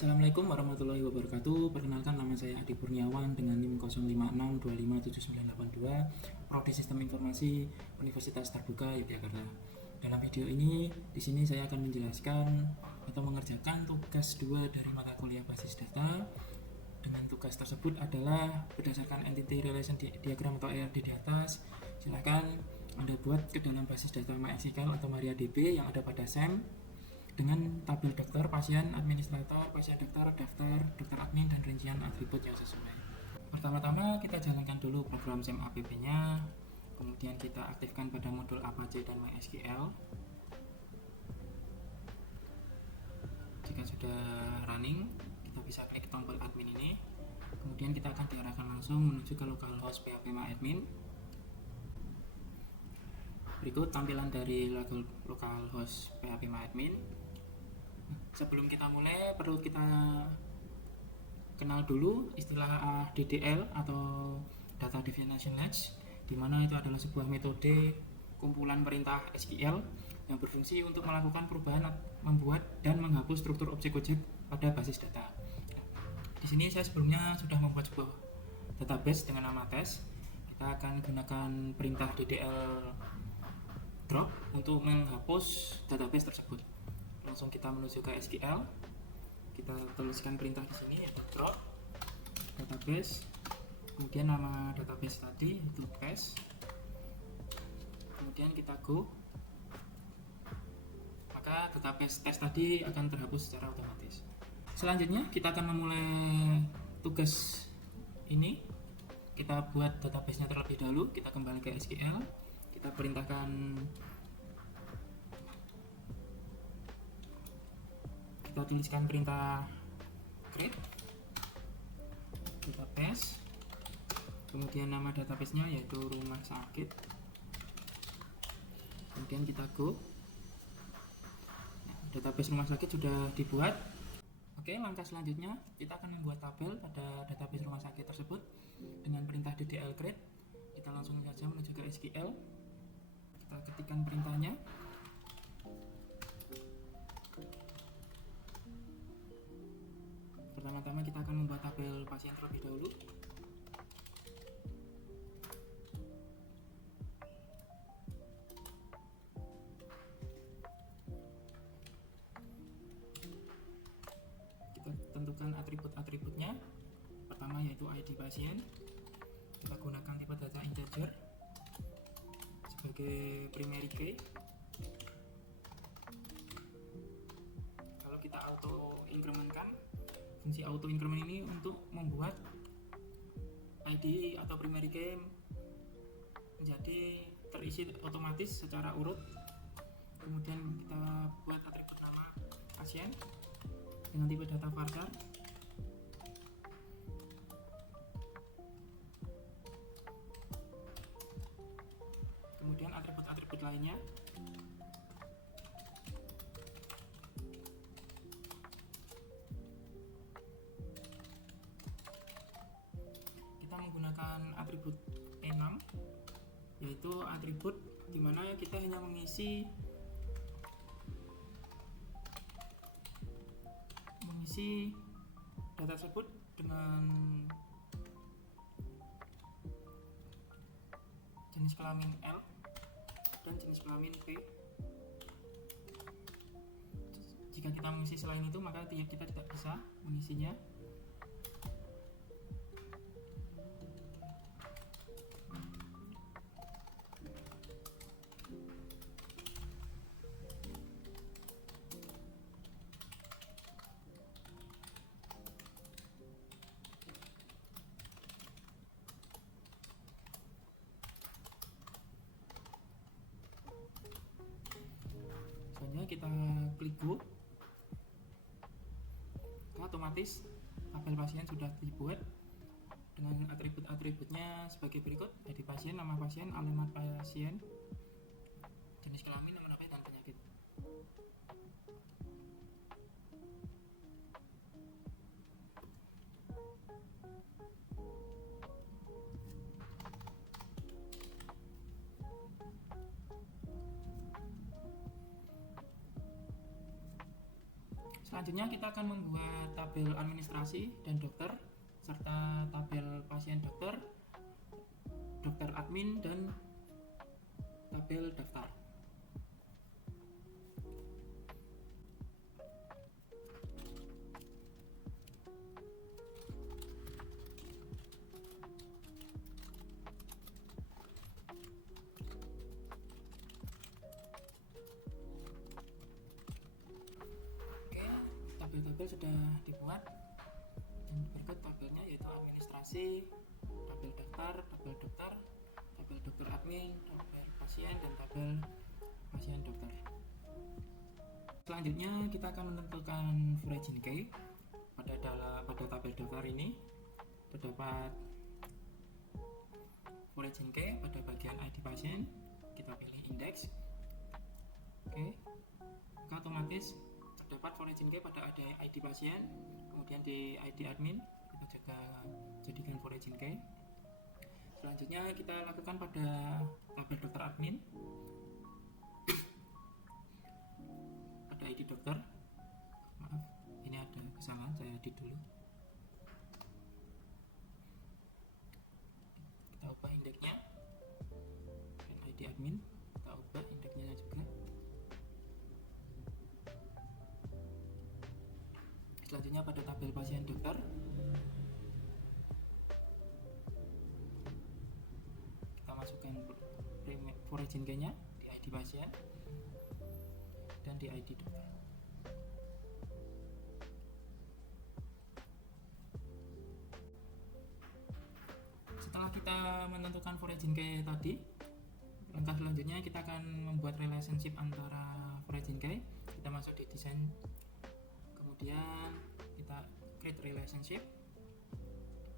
Assalamualaikum warahmatullahi wabarakatuh. Perkenalkan, nama saya Adi Kurniawan dengan NIM 05625792, Prodi Sistem Informasi Universitas Terbuka Yogyakarta. Dalam video ini, di sini saya akan menjelaskan atau mengerjakan tugas 2 dari mata kuliah basis data. Dengan tugas tersebut adalah berdasarkan Entity Relation Diagram atau ERD di atas. Silakan Anda buat ke dalam basis data MySQL atau MariaDB yang ada pada SEM dengan tabel dokter, pasien, administrator, pasien dokter, daftar, dokter admin, dan rincian atribut yang sesuai. Pertama-tama kita jalankan dulu program SEM APP-nya, kemudian kita aktifkan pada modul Apache dan MySQL. Jika sudah running, kita bisa klik tombol admin ini, kemudian kita akan diarahkan langsung menuju ke localhost phpMyAdmin. Berikut tampilan dari localhost phpMyAdmin. Sebelum kita mulai, perlu kita kenal dulu istilah DDL atau Data Definition Language, di mana itu adalah sebuah metode kumpulan perintah SQL yang berfungsi untuk melakukan perubahan, membuat dan menghapus struktur objek-objek pada basis data. Di sini saya sebelumnya sudah membuat sebuah database dengan nama tes. Kita akan gunakan perintah DDL drop untuk menghapus database tersebut. Langsung kita menuju ke SQL. Kita tuliskan perintah di sini yaitu drop database, kemudian nama database tadi itu paste, kemudian kita go, maka database test tadi akan terhapus secara otomatis. Selanjutnya kita akan memulai tugas ini. Kita buat database-nya terlebih dahulu. Kita kembali ke SQL, kita perintahkan, kita tuliskan perintah create, kita paste, kemudian nama database-nya yaitu rumah sakit, kemudian kita go. Database rumah sakit sudah dibuat. Oke, langkah selanjutnya kita akan membuat tabel pada database rumah sakit tersebut dengan perintah DDL create. Kita langsung saja menuju ke SQL, kita ketikkan perintahnya. Pertama-tama kita akan membuat tabel pasien terlebih dahulu. Kita tentukan atribut-atributnya. Pertama yaitu ID pasien. Kita gunakan tipe data integer sebagai primary key. Kalau kita auto incrementkan, fungsi auto increment ini untuk membuat ID atau primary key menjadi terisi otomatis secara urut. Kemudian kita buat atribut nama pasien dengan tipe data varchar. Kemudian atribut-atribut lainnya. Kita menggunakan atribut enum, yaitu atribut di mana kita hanya mengisi data tersebut dengan jenis kelamin L dan jenis kelamin P. Jika kita mengisi selain itu, maka kita tidak bisa mengisinya. Selanjutnya kita klik go. Otomatis tabel pasien sudah dibuat dengan atribut-atributnya sebagai berikut: ID pasien, nama pasien, alamat pasien, jenis kelamin, nomor HP, dan penyakit. Selanjutnya Selanjutnya kita akan membuat tabel administrasi dan dokter, serta tabel pasien dokter, dokter admin, dan tabel daftar. Tabel-tabel sudah dibuat, dan berikut tabelnya yaitu administrasi, tabel daftar, tabel dokter, tabel dokter admin, tabel pasien, dan tabel pasien dokter. Selanjutnya kita akan menentukan foreign key. Pada tabel daftar ini terdapat foreign key pada bagian ID pasien. Kita pilih index. Oke, maka otomatis terdapat foreign key pada ID pasien, kemudian di ID admin kita juga jadikan foreign key. Selanjutnya kita lakukan pada tabel dokter admin, pada ID dokter. Maaf, ini ada kesalahan, saya edit dulu. Kita ubah indeksnya, dan ID admin kita ubah indeksnya juga. Selanjutnya pada tabel pasien dokter, kita masukkan foreign key-nya di ID pasien dan di ID dokter. Setelah kita menentukan foreign key tadi, langkah selanjutnya kita akan membuat relationship antara foreign key. Kita masuk di desain, kemudian kita create relationship,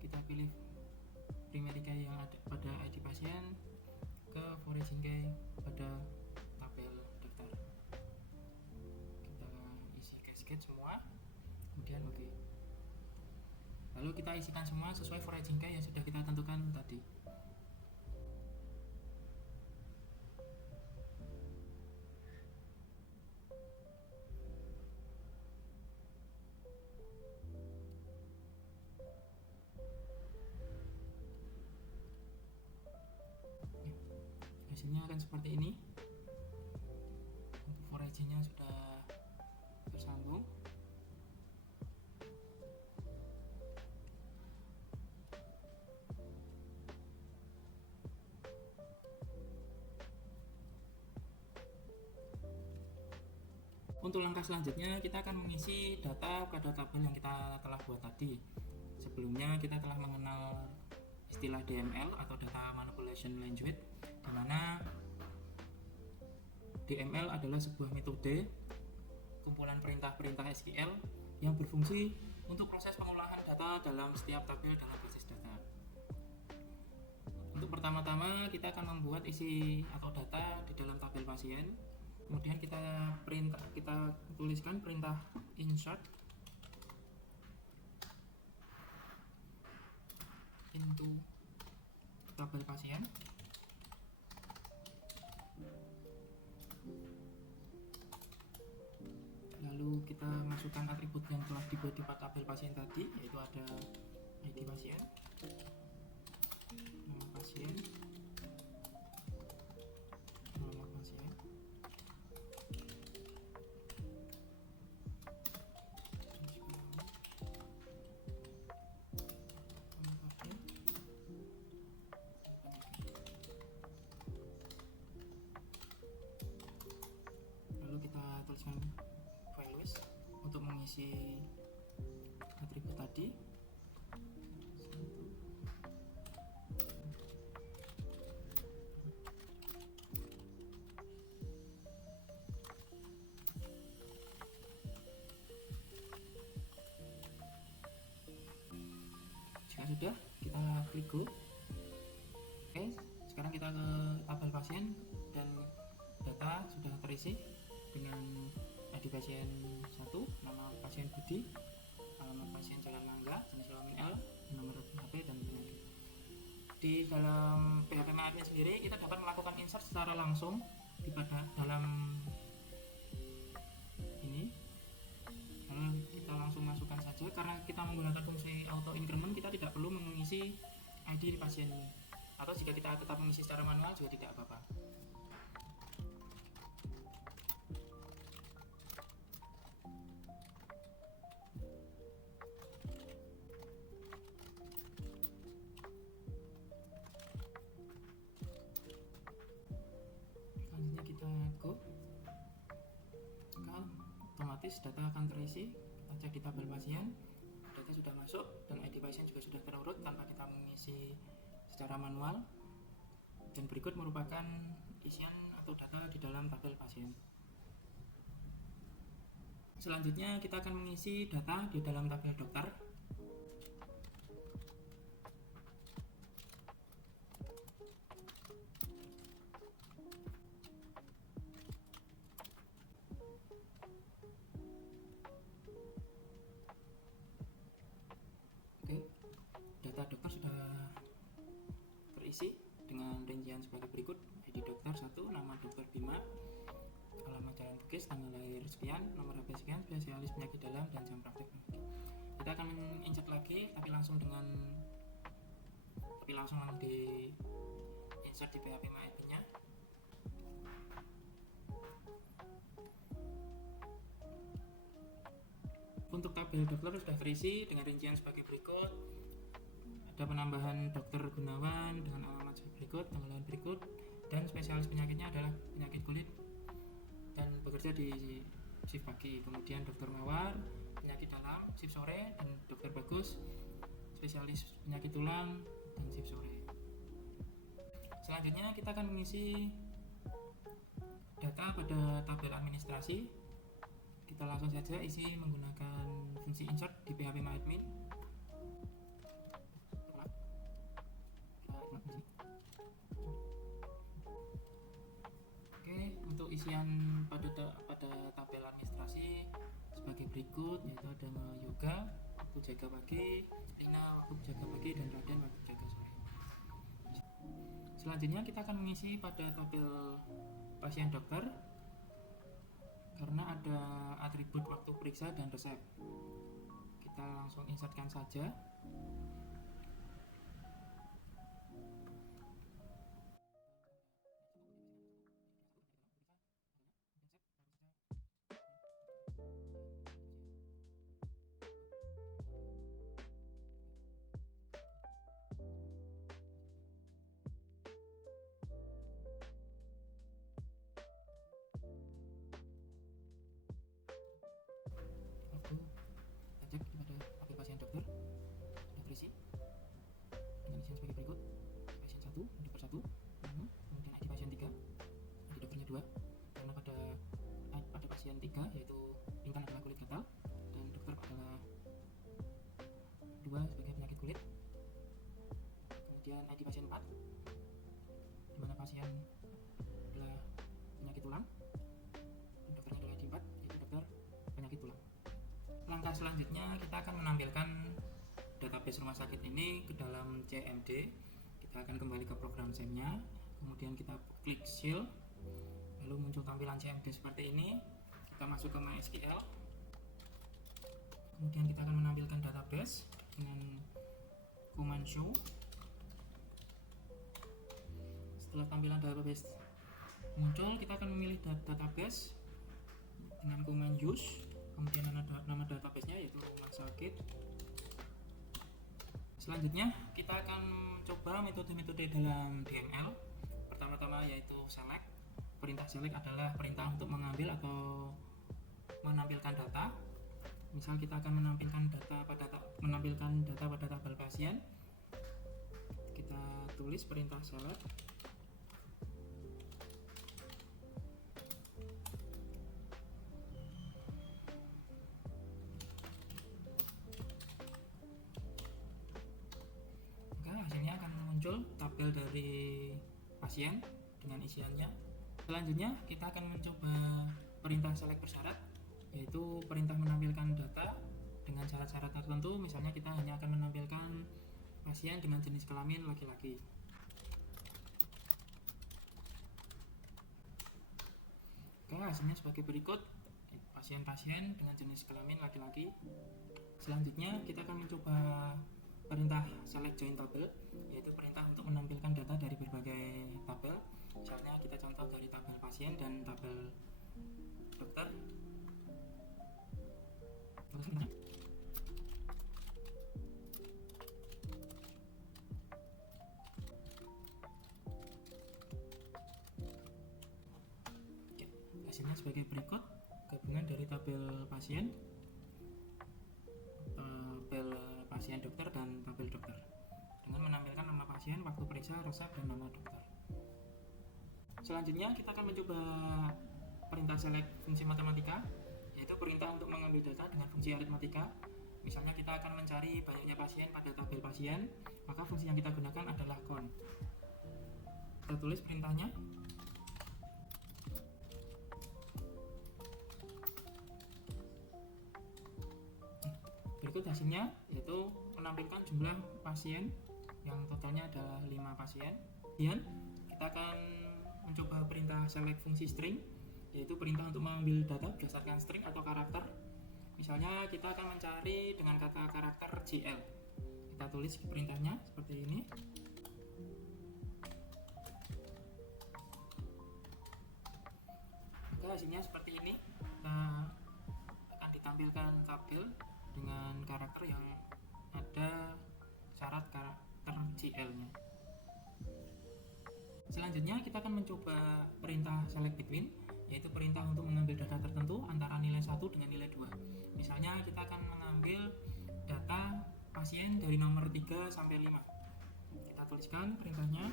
kita pilih primary key yang ada pada ID pasien ke foreign key pada tabel dokter. Kita isi cascade semua, kemudian oke. Lalu kita isikan semua sesuai foreign key yang sudah kita tentukan tadi. Hasilnya akan seperti ini. Untuk foreign-nya sudah tersambung. Untuk langkah selanjutnya kita akan mengisi data pada tabel yang kita telah buat tadi. Sebelumnya kita telah mengenal istilah DML atau Data Manipulation Language, di mana DML adalah sebuah metode kumpulan perintah-perintah SQL yang berfungsi untuk proses pengolahan data dalam setiap tabel dalam basis data. Untuk pertama-tama kita akan membuat isi atau data di dalam tabel pasien. Kemudian kita tuliskan perintah insert into tabel pasien. Lalu kita masukkan atribut yang telah dibuat di tabel pasien tadi, yaitu ada ID pasien, nama pasien, nama pasien, lalu kita tuliskan values untuk mengisi atribut tadi. Jika sudah, kita klik go. Oke, sekarang kita ke tabel pasien dan data sudah terisi dengan ID pasien 1, nama pasien Budi, alamat pasien Jalan Mangga, jenis kelamin L, nomor HP, dan penyakit. Di dalam PHP MyAdmin sendiri kita dapat melakukan insert secara langsung dalam ini. Lalu menggunakan fungsi auto increment, kita tidak perlu mengisi ID pasien ini. Atau jika kita tetap mengisi secara manual juga tidak apa-apa. Selanjutnya kita go. Maka otomatis data akan terisi. Kita cek di tabel pasien, data sudah masuk dan ID pasien juga sudah terurut tanpa kita mengisi secara manual. Dan berikut merupakan isian atau data di dalam tabel pasien. Selanjutnya kita akan mengisi data di dalam tabel dokter. Oke, data dokter sudah terisi dengan rincian sebagai berikut: ID dokter 1, nama dokter Bima, alamat Jalan Bugis, tanggal lahir sekian, nomor HP sekian, spesialis penyakit dalam, dan jam praktek. Kita akan insert lagi, tapi langsung di insert di PHP MyAdmin nya. Untuk tabel dokter sudah terisi dengan rincian sebagai berikut. Ada penambahan Dr. Gunawan dengan alamat berikut, tanggal lahir berikut, dan spesialis penyakitnya adalah penyakit kulit dan bekerja di shift pagi. Kemudian Dr. Mawar penyakit dalam shift sore, dan Dr. Bagus spesialis penyakit tulang dan shift sore. Selanjutnya kita akan mengisi data pada tabel administrasi. Kita langsung saja isi menggunakan fungsi insert di PHP MyAdmin. Oke, untuk isian pada tabel administrasi sebagai berikut, yaitu ada Yoga waktu jaga pagi, Rina waktu jaga pagi, dan Raden waktu jaga sore. Selanjutnya kita akan mengisi pada tabel pasien dokter karena ada atribut waktu periksa dan resep. Kita langsung insertkan saja. Cek pada HP pasien dokter sudah terisi dengan isian sebagai berikut: pasien 1, dokter 1, kemudian ID pasien 3, ID dokternya 2, karena pada pasien 3 yaitu Intan adalah kulit gatal dan dokter adalah 2 sebagai penyakit kulit. Kemudian ID pasien 4, di mana pasien adalah penyakit tulang dan dokternya adalah ID 4, yaitu dokter penyakit tulang. Langkah selanjutnya kita akan menampilkan database rumah sakit ini ke dalam CMD. Kita akan kembali ke program SEM-nya, kemudian kita klik Shield, lalu muncul tampilan CMD seperti ini. Kita masuk ke MySQL, kemudian kita akan menampilkan database dengan command show. Setelah tampilan database muncul, kita akan memilih database dengan command use. Kemudian nama databasenya yaitu rumah sakit. Selanjutnya kita akan coba metode-metode dalam DML. Pertama-tama yaitu select. Perintah select adalah perintah untuk mengambil atau menampilkan data. Misal kita akan menampilkan data pada tabel pasien. Kita tulis perintah select. Hasilnya akan muncul tabel dari pasien dengan isiannya. Selanjutnya kita akan mencoba perintah select bersyarat, yaitu perintah menampilkan data dengan syarat-syarat tertentu. Misalnya kita hanya akan menampilkan pasien dengan jenis kelamin laki-laki. Oke, hasilnya sebagai berikut: pasien-pasien dengan jenis kelamin laki-laki. Selanjutnya kita akan mencoba perintah select join tabel, yaitu perintah untuk menampilkan data dari berbagai tabel. Misalnya kita contoh dari tabel pasien dan tabel dokter. Hasilnya sebagai berikut: gabungan dari tabel pasien, tabel pasien dokter, dan tabel dokter dengan menampilkan nama pasien, waktu periksa, resep, dan nama dokter. Selanjutnya kita akan mencoba perintah select fungsi matematika, yaitu perintah untuk mengambil data dengan fungsi aritmatika. Misalnya kita akan mencari banyaknya pasien pada tabel pasien, maka fungsi yang kita gunakan adalah count. Kita tulis perintahnya. Berikut hasilnya, yaitu menampilkan jumlah pasien yang totalnya ada 5 pasien. Kemudian kita akan mencoba perintah select fungsi string, yaitu perintah untuk mengambil data berdasarkan string atau karakter. Misalnya kita akan mencari dengan kata karakter GL. Kita tulis perintahnya seperti ini. Maka hasilnya seperti ini. Nah, akan ditampilkan tabel dengan karakter yang ada syarat karakter GL-nya. Selanjutnya kita akan mencoba perintah select between, yaitu perintah untuk mengambil data tertentu antara nilai 1 dengan nilai 2. Misalnya kita akan mengambil data pasien dari nomor 3 sampai 5. Kita tuliskan perintahnya.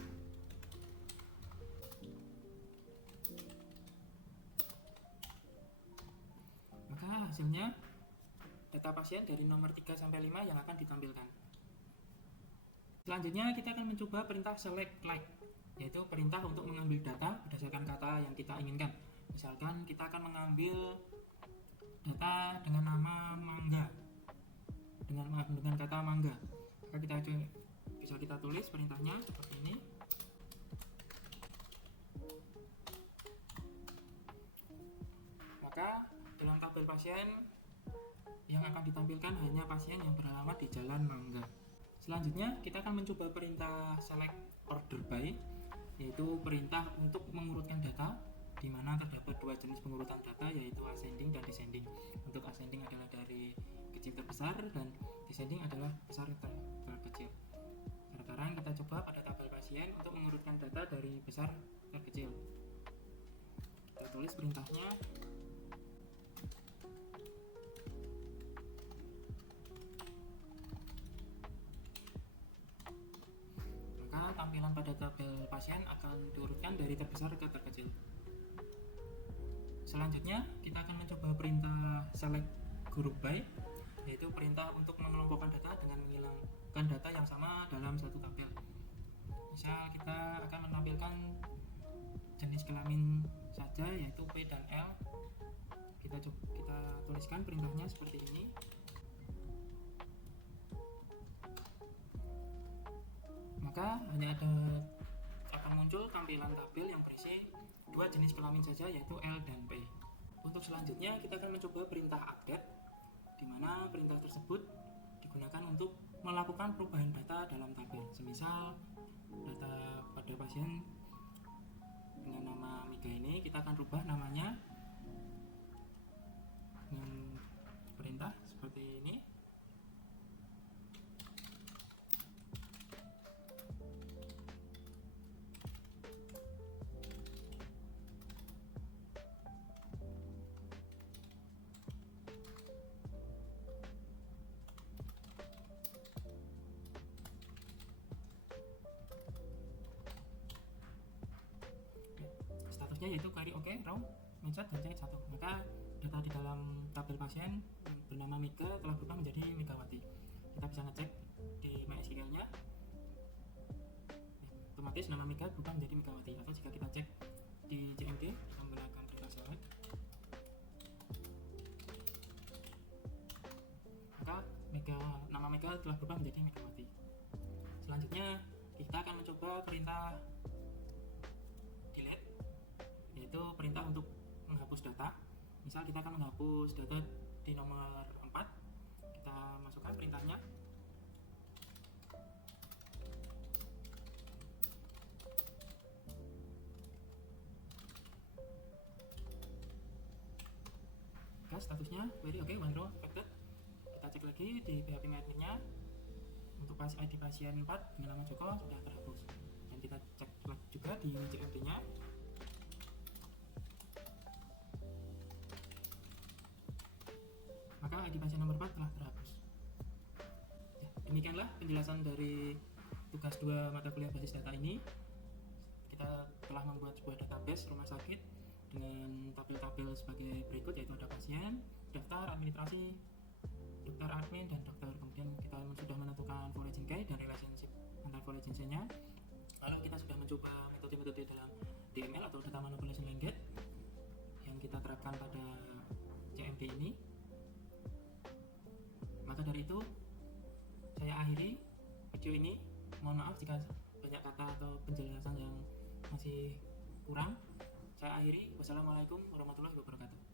Maka hasilnya data pasien dari nomor 3 sampai 5 yang akan ditampilkan. Selanjutnya kita akan mencoba perintah select like, yaitu perintah untuk mengambil data berdasarkan kata yang kita inginkan. Misalkan kita akan mengambil data dengan nama mangga, dengan kata mangga. Maka bisa kita tulis perintahnya seperti ini. Maka dalam tabel pasien yang akan ditampilkan hanya pasien yang beralamat di Jalan Mangga. Selanjutnya kita akan mencoba perintah select order by, yaitu perintah untuk mengurutkan data, di mana terdapat 2 jenis pengurutan data, yaitu ascending dan descending. Untuk ascending adalah dari kecil terbesar dan descending adalah besar terkecil. Sekarang kita coba pada tabel pasien untuk mengurutkan data dari besar terkecil. Kita tulis perintahnya. Maka tampilan pada tabel pasien akan diurutkan dari terbesar ke terkecil. Selanjutnya kita akan mencoba perintah select group by, yaitu perintah untuk mengelompokkan data dengan menghilangkan data yang sama dalam satu tabel. Misal kita akan menampilkan jenis kelamin saja, yaitu P dan L. Kita tuliskan perintahnya seperti ini. Maka hanya akan muncul tampilan tabel yang berisi 2 jenis kelamin saja, yaitu L dan P. Untuk selanjutnya kita akan mencoba perintah update, di mana perintah tersebut digunakan untuk melakukan perubahan data dalam tabel. Semisal data pada pasien dengan nama Mika ini, kita akan rubah namanya dengan perintah seperti ini. Statusnya yaitu query OK, raw, mencet, dan cek 1. Maka data di dalam tabel pasien bernama Mika telah berubah menjadi Megawati. Kita bisa ngecek di MySQL-nya, otomatis nama Mika berubah menjadi Megawati. Atau jika kita cek di CMD kita menggunakan perintah select, maka nama Mika telah berubah menjadi Megawati. Selanjutnya kita akan mencoba perintah delete, yaitu perintah untuk menghapus data. Misal kita akan menghapus data di nomor 4, kita statusnya query oke, one row affected. Kita cek lagi di PHP MyAdmin-nya untuk ID pasien 4 dengan nama Joko sudah terhapus. Dan kita cek lagi juga di CMD-nya. Maka ID pasien nomor 4 telah terhapus. Ya, demikianlah penjelasan dari tugas 2 mata kuliah basis data ini. Kita telah membuat sebuah database rumah sakit dengan tabel-tabel sebagai berikut, yaitu ada pasien, daftar, administrasi, dokter admin, dan dokter. Kemudian kita sudah menentukan foreign key dan relationship antar foreign nya. Lalu kita sudah mencoba metode-metode dalam DML atau data manipulation language yang kita terapkan pada CMP ini. Maka dari itu saya akhiri video ini. Mohon maaf jika banyak kata atau penjelasan yang masih kurang. Saya akhiri. Wassalamualaikum warahmatullahi wabarakatuh.